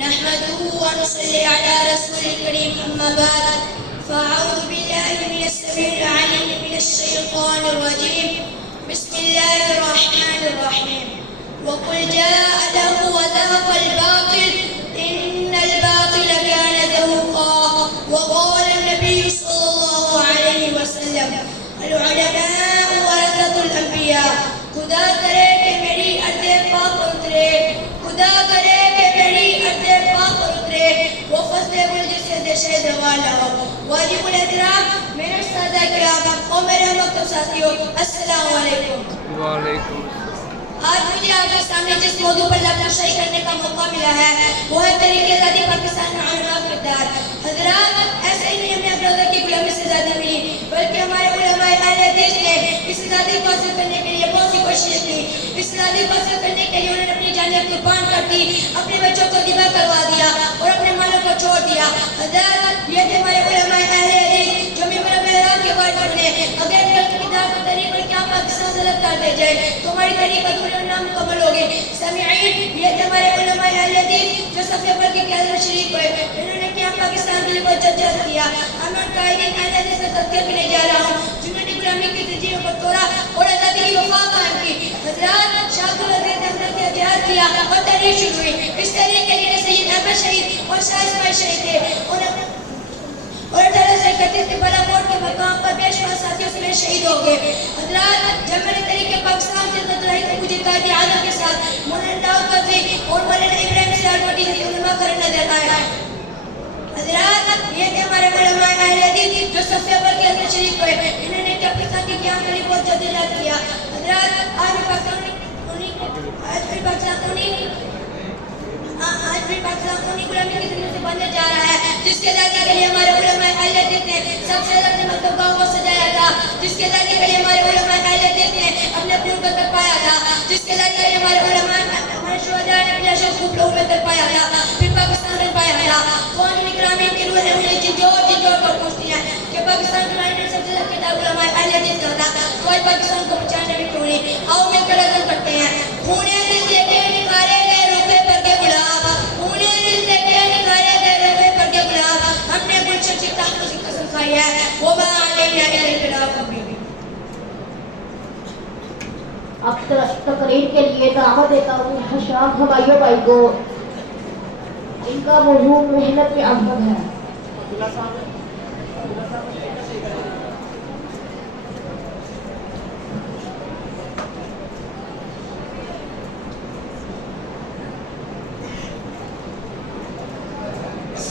نحمده ونصلي على رسول الكريم أما بعد فأعوذ بالله من السميع العليم من الشيطان الرجيم بسم الله الرحمن الرحيم وقل جاء الحق وزهق الباطل إن الباطل كان زهوقا وقال النبي صلى الله عليه وسلم العلماء ورثة الأنبياء خدا کرے کہ میری ارض پاک پر اترے خدا کرے کہ میری ارض پاک پر اترے وہ فضل گل جسے دشے دوالا ہو واجب الاحترام میرے استاد کرام اور میرے مکتب ساتھیوں السلام علیکم وعلیکم آج مجھے آپ کے سامنے جس موضوع پر لفظ شیئر کرنے کا موقع ملا ہے وہ ہے طریق آزادی پاکستان میں علماء کردار حضرات ایسے ہی نہیں ہمیں اپنے کی غلامی سے زیادہ ملی بلکہ ہمارے علماء اہل حدیث نے اس آزادی کو حاصل کرنے کے لیے بہت سی کوششیں کی اس آزادی کو حاصل کرنے کے لیے انہوں نے اپنی جانیں قربان کر دی اپنے بچوں کو ذبح کروا دیا اور اپنے مالوں کو چھوڑ دیا حضرات یہ تھے ہمارے علماء اہل حدیث جو ممبر محراب کے بعد پڑھنے اگر کل کتاب کو طریق پر کیا پاکستان سے رد کر دے جائے تو ہماری طریق ادھوری نامکمل ہوگی سامعین یہ تھے ہمارے علماء اہل حدیث جو صف اول کی قیادت میں شریک ہوئے انہوں نے کیا پاکستان کے لیے بہت جدوجہد کیا اب میں قائدین اہل حدیث سے تذکر کرنے جا رہا ہوں جنہوں نے غلامی کی زنجیروں کو توڑا اور آزادی کی وفا قائم کی حضرات شاہ العزیز احمد کا جہاد کیا اور تحریک شروع ہوئی اس تحریک کے لیے سید احمد شہید اور شاہ اسماعیل شہید تھے اور 1831 کے بڑا موڑ کے مقام پر بے شمار ساتھیوں سے شہید ہو گئے حضرات جب میں نے طریقے پاکستان سے خط رہی تو مجھے قائد اعظم کے ساتھ مولانا داؤد قدری اور مولانا ابراہیم سیال موٹی جیسے علماء کھڑے نظر آئے حضرات یہ تھے ہمارے علماء اہل حدیث جو صف اول کے اندر شریک ہوئے انہوں نے اپنے ساتھی کے یہاں کری بہت جدوجہد کیا حضرات آج بھی پاکستان انہیں غلامی کی زمین سے بننے جا رہا ہے جس کے آزادی کے لیے ہمارے علماء اہل حدیث نے سب سے اپنے مکتب گاہوں کو سجایا تھا جس کے آزادی کے لیے ہمارے علماء اہل حدیث نے اپنے خون کو تڑپایا تھا جس کے آزادی کے لیے ہمارے علماء ہمارے شہداء نے اپنے اشد خوب لوگوں میں تڑپایا تھا پھر پاکستان میں پایا تھا قوم اکرامی کی روح نے انہیں جھنجھوڑ کر پوچھتی ہے کہ پاکستان کے معنی سب سے زیادہ کتاب علماء اہل حدیث کا تھا کوئی پاکستان کو بچانے میں کیوں نہیں آؤ مل کر عزم کرتے ہیں خونے دل دے کے نکھارے گئے روپے پر کے گلاب خونے دل دے کے نکھارے گئے روپے پر کے گلاب ہم نے گلشن کی تحفظ کی قسم کھائی ہے وہ با علیہ الا البلاغ مبین اب تقریر کے لیے دعوت دیتا ہوں حشام بھائیوں بھائی کو ان کا موضوع محنت میں افضل ہے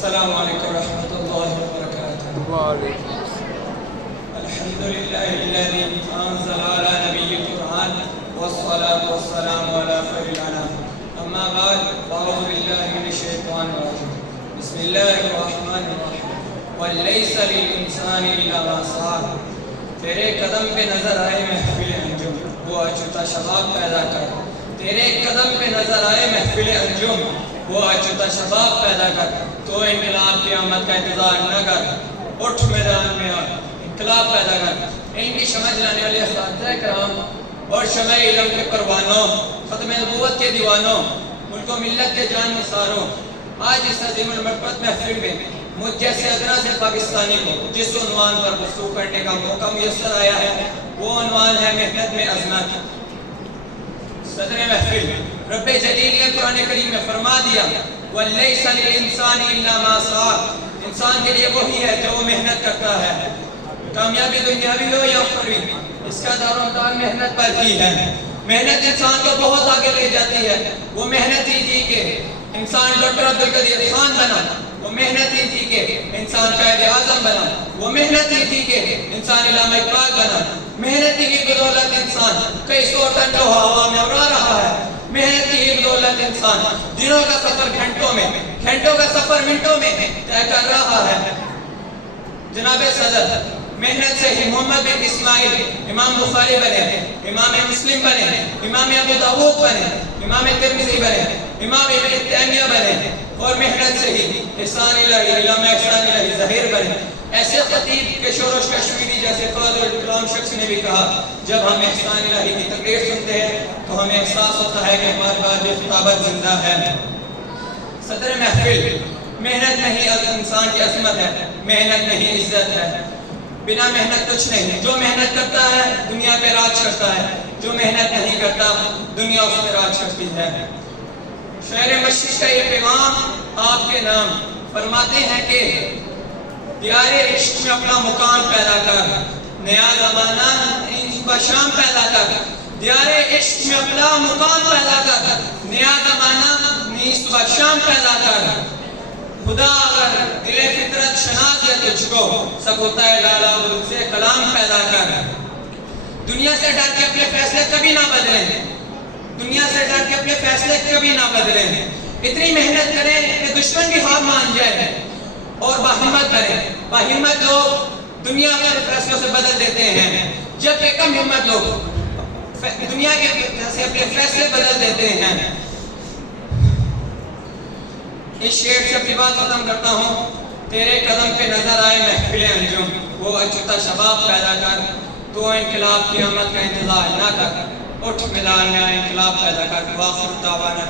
السلام علیکم ورحمۃ اللہ وبرکاتہ وعلیکم الحمد للہ الذی انزل علی نبی القرآن والصلاة والسلام علی خیر الانام اما بعد فاعوذ باللہ من الشیطان الرجیم بسم اللہ الرحمن الرحیم ولیس للانسان الا ما سعی تیرے قدم پہ نظر آئے محفل انجم وہ اچھوتا شباب پیدا کر تیرے قدم پہ نظر آئے محفل انجم وہ اچھوتا شباب پیدا کر تو انقلاب قیامت کا انتظار نہ کر اٹھ میدان میں آ انقلاب پیدا کر علم کی شمع جلانے والے اساتذہ کرام اور شمع علم کے پروانوں ختم نبوت کے دیوانوں ملک و ملت کے جان نثاروں آج اس عظیم المرتبت محفل میں مجھ جیسے ادنا سے پاکستانی کو جس عنوان پر گفتگو کرنے کا موقع میسر آیا ہے وہ عنوان ہے محنت میں عظمت صدر محفل رب جلیل نے قرآن کریم میں فرما دیا وَلَيْسَ لِلْإِنسَانِ إِلَّا مَا سَعَى انسان کے لیے وہی ہے جو وہ محنت کرتا ہے کامیابی دنیاوی ہو یا اخروی اس کا دار و مدار محنت پر ہی ہے محنت انسان کو بہت آگے لے جاتی ہے وہ محنت ہی تھی کہ انسان ڈاکٹر عبدالقدیر خان بنا وہ محنت ہی تھی کہ انسان قائد اعظم بنا وہ محنت ہی تھی کہ انسان علامہ اقبال بنا محنت ہی کی بدولت انسان کئی سو ٹن لوہا ہوا میں اڑا رہا ہے محنت کی بدولت انسان دنوں کا سفر گھنٹوں کا سفر منٹوں میں طے کر رہا ہے جناب صدر محنت سے ہی محمد بن اسماعیل امام بخاری بنے امام مسلم بنے امام ابو داؤد بنے امام ترمذی بنے امام ابن تیمیہ بنے اور محنت سے ہی احسان الہی علامہ احسان الہی ظہیر بنے ایسے خطیب کے شورش کشمیری جیسے قادر الکلام شخص نے بھی کہا جب ہم احسان الہی کی تقریر سنتے ہیں تو ہمیں احساس ہوتا ہے کہ ہمارے بعد یہ خطابت زندہ ہے صدر محفل، محنت میں ہی انسان کی عظمت ہے، محنت میں ہی عزت ہے، بنا محنت کچھ نہیں. جو محنت کرتا ہے دنیا پہ راج کرتا ہے، جو محنت نہیں کرتا دنیا اس پہ راج کرتی ہے. شہر مشرق کا یہ پیغام آپ کے نام فرماتے ہیں کہ دیار عشق میں اپنا مکان پیدا کر، نیا زمانہ صبح شام پیدا کر. دیار عشق میں اپنا مکان پیدا کر، نیا زمانہ صبح شام پیدا کر. خدا اگر دل فطرت شناس ہے تجھ کو، سب ہوتا ہے لالا سے کلام پیدا کر. دنیا سے ڈر کے اپنے فیصلے کبھی نہ بدلیں، دنیا سے ڈر کے اپنے فیصلے کبھی نہ بدلیں. اتنی محنت کریں کہ دشمن بھی ہار مان جائے، اور باہمت کریں. باہمت لوگ دنیا کے فیصلوں سے بدل دیتے ہیں، جبکہ کم ہمت لوگ دنیا کے سے اپنے فیصلے بدل دیتے ہیں. اس شعر سے اپنی بات ختم کرتا ہوں. تیرے قدم پہ نظر آئے محفل انجم، وہ اچھوتا شباب پیدا کر. تو انقلاب کی آمد کا انتظار نہ کر، اٹھ میدان میں انقلاب پیدا کر. وآخر دعوانا